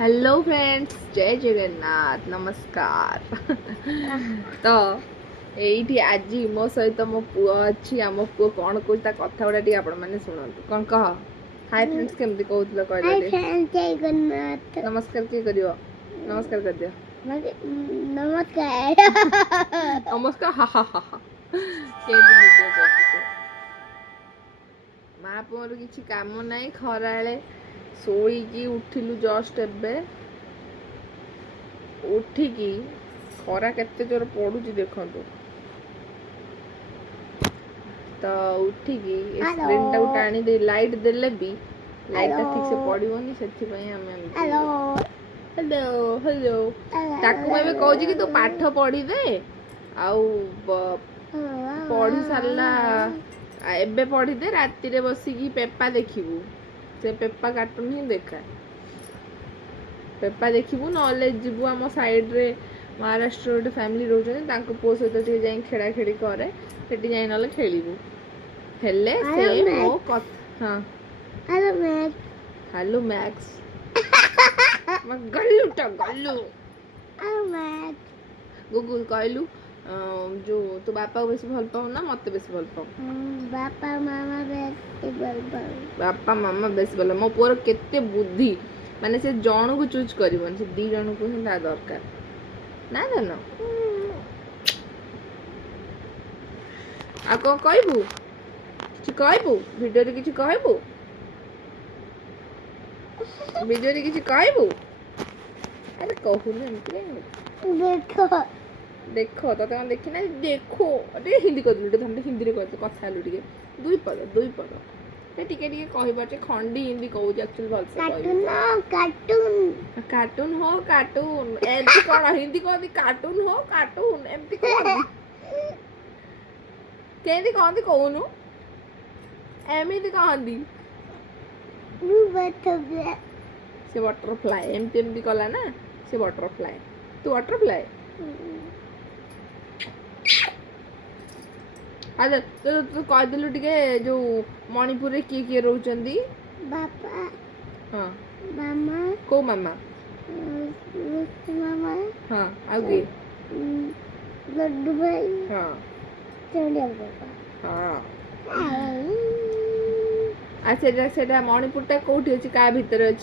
Hello friends, जय जगन्नाथ, नमस्कार। तो एइठी आज मो सहित मो पुओ अच्छी। आम पुओ कौन कौन कथा गुड़ा टी आपण मैंने शुणु कौन कह। हाय फ्रेंड्स केमती कहूल कह नमस्कार किए करियो नमस्कार कर दियो नमस्कार नमस्कार हा हा हा हा केमती वीडियो करते माँ पुअर किसी काम नाई खरा शोईकी उठिलु जस्ट एबे उठिकी खरा केते जोर पड़ुची देखंतु। तो उठिकी स्क्रीन टाକୁ टाणी दे लाइट देले भी लाइट टा ठीक से पड़िबोनी सेथि पई हमें हेलो हेलो हेलो ताकू मैं कहूची कि तू पाठ पढ़ी दे आउ पढ़ी सारला एबे पढ़ी दे राति रे बसिकी पेपा देखिबू से पेपा कार्टून ही देखा पेपा देखिबू नॉलेज जीवू आम साइड रे महाराष्ट्र गोटे फैमिली रोचन तांको पुओ सहित टिके जाई खेड़ा खेड़ी करे सेठी जाई नले खेलिबू हेले से मो कथा हां हेलो मैक्स गल्लू टा गल्लू गूगल कहलू जो तो बापा को बेसी भल पाऊ ना मते बेसी भल पाऊ बापा मामा बेसी भल मो पुअर केते बुद्धि माने से जण को चूज करबन से दी जण को ही दरकार ना जानो आ को कहबू किछ कहबू वीडियो रे किछ कहबू वीडियो रे किछ कहबू अरे कहू ना देखो देखो तो तुम देखी ना देखो अरे हिंदी कर दिलु हम हिंदी रे कहते कथा हलु टिके दुई पद ए टिके टिके कहि बाटे खंडी हिंदी कहू एक्चुअली भल से कार्टून कार्टून हो कार्टून एमती कोन हिंदी कहती कार्टून हो कार्टून एमती कहती केंदी कहती कहूनु एमिति कहती बटरफ्लाई से बटरफ्लाई एमती एमती कला ना से बटरफ्लाई तू बटरफ्लाई अच्छा तो तू कह दिलु टिके जो मणिपुर रे किए रोचंदी बापा हां मामा को मामा मामा हां आगे लड्डू भाई हां चंडिया बाबा हां अच्छा सेटा मणिपुर टा कोठी अछि का भीतर अछि